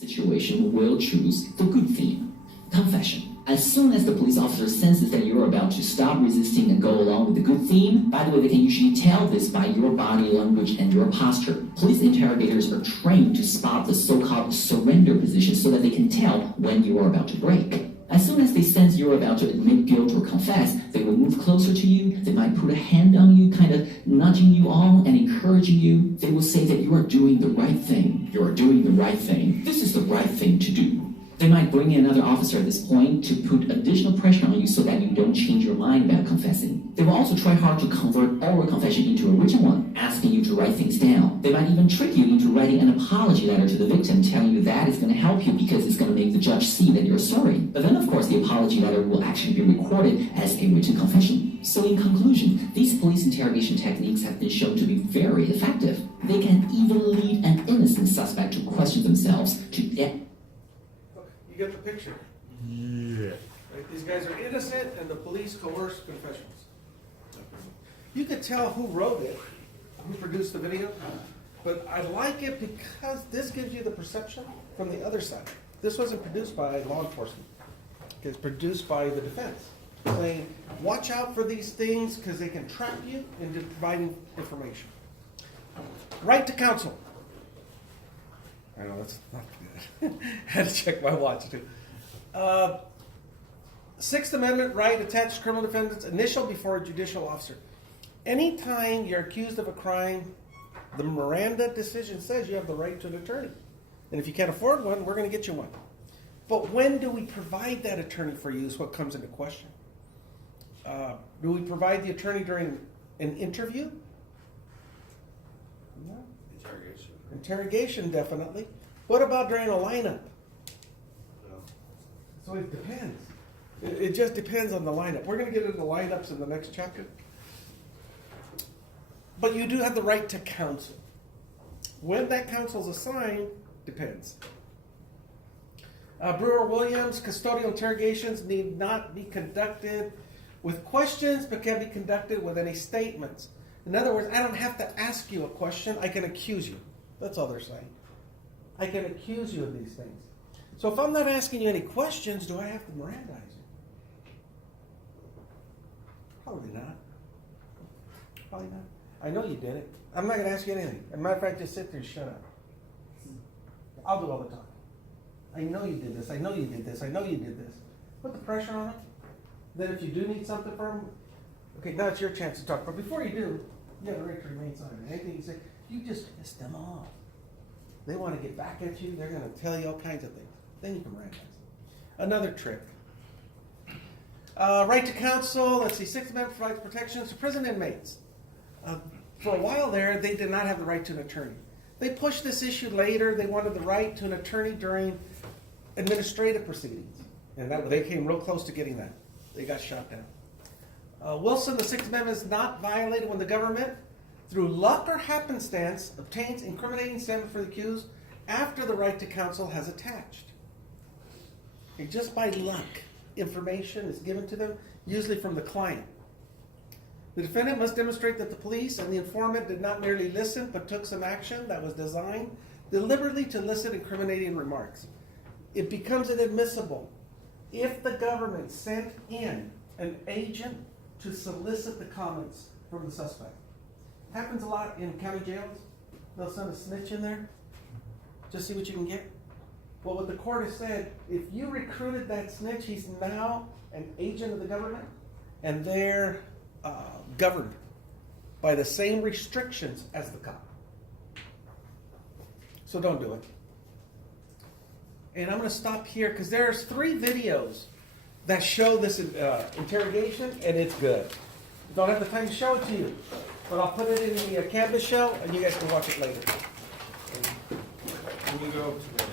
situation will choose the good theme. Confession. As soon as the police officer senses that you're about to stop resisting and go along with the good theme, by the way, they can usually tell this by your body language and your posture. Police interrogators are trained to spot the so-called surrender position so that they can tell when you are about to break. As soon as they sense you're about to admit guilt or confess, they will move closer to you. They might put a hand on you, kind of nudging you on and encouraging you. They will say that you are doing the right thing. You are doing the right thing. This is the right thing to do. They might bring in another officer at this point to put additional pressure on you so that you don't change your mind about confessing. They will also try hard to convert oral confession into a written one, asking you to write things down. They might even trick you into writing an apology letter to the victim, telling you that is going to help you because it's going to make the judge see that you're sorry. But then, of course, the apology letter will actually be recorded as a written confession. So in conclusion, these police interrogation techniques have been shown to be very effective. They can even lead an innocent suspect to question themselves, to You get the picture. Yeah. Right? These guys are innocent and the police coerce confessions. You could tell who wrote it, who produced the video, but I like it because this gives you the perception from the other side. This wasn't produced by law enforcement. It's produced by the defense, saying, watch out for these things because they can trap you into providing information. Right to counsel. I know, that's not good. Had to check my watch, too. Sixth Amendment right attached to criminal defendants, initial before a judicial officer. Anytime you're accused of a crime, the Miranda decision says you have the right to an attorney. And if you can't afford one, we're going to get you one. But when do we provide that attorney for you is what comes into question. Do we provide the attorney during an interview? No. Interrogation, definitely. What about during a lineup? No. So it depends. It just depends on the lineup. We're going to get into lineups in the next chapter. But you do have the right to counsel. When that counsel is assigned, depends. Brewer-Williams, custodial interrogations need not be conducted with questions, but can be conducted with any statements. In other words, I don't have to ask you a question. I can accuse you. That's all they're saying. I can accuse you of these things. So if I'm not asking you any questions, do I have to Mirandize you? Probably not. Probably not. I know you did it. I'm not going to ask you anything. As a matter of fact, just sit there and shut up. I'll do all the talking. I know you did this. I know you did this. I know you did this. Put the pressure on them. Then if you do need something from them, okay, now it's your chance to talk. But before you do, you have the right to remain silent. Anything you say, you just piss them off. They want to get back at you. They're going to tell you all kinds of things. Then you can Mirandize them. Another trick. Right to counsel. Let's see. Sixth Amendment provides protections to prison inmates. For a while there, they did not have the right to an attorney. They pushed this issue later. They wanted the right to an attorney during administrative proceedings. And they came real close to getting that. They got shot down. Wilson, the Sixth Amendment is not violated when the government, through luck or happenstance, obtains incriminating statement for the accused after the right to counsel has attached. And just by luck, information is given to them, usually from the client. The defendant must demonstrate that the police and the informant did not merely listen, but took some action that was designed deliberately to elicit incriminating remarks. It becomes inadmissible if the government sent in an agent to solicit the comments from the suspect. Happens a lot in county jails. They'll send a snitch in there, just see what you can get. Well, what the court has said, if you recruited that snitch, he's now an agent of the government, and they're governed by the same restrictions as the cop. So don't do it. And I'm going to stop here because there's 3 videos that show this interrogation, and it's good. Don't have the time to show it to you, but I'll put it in the Canvas show, and you guys can watch it later. Can you go to the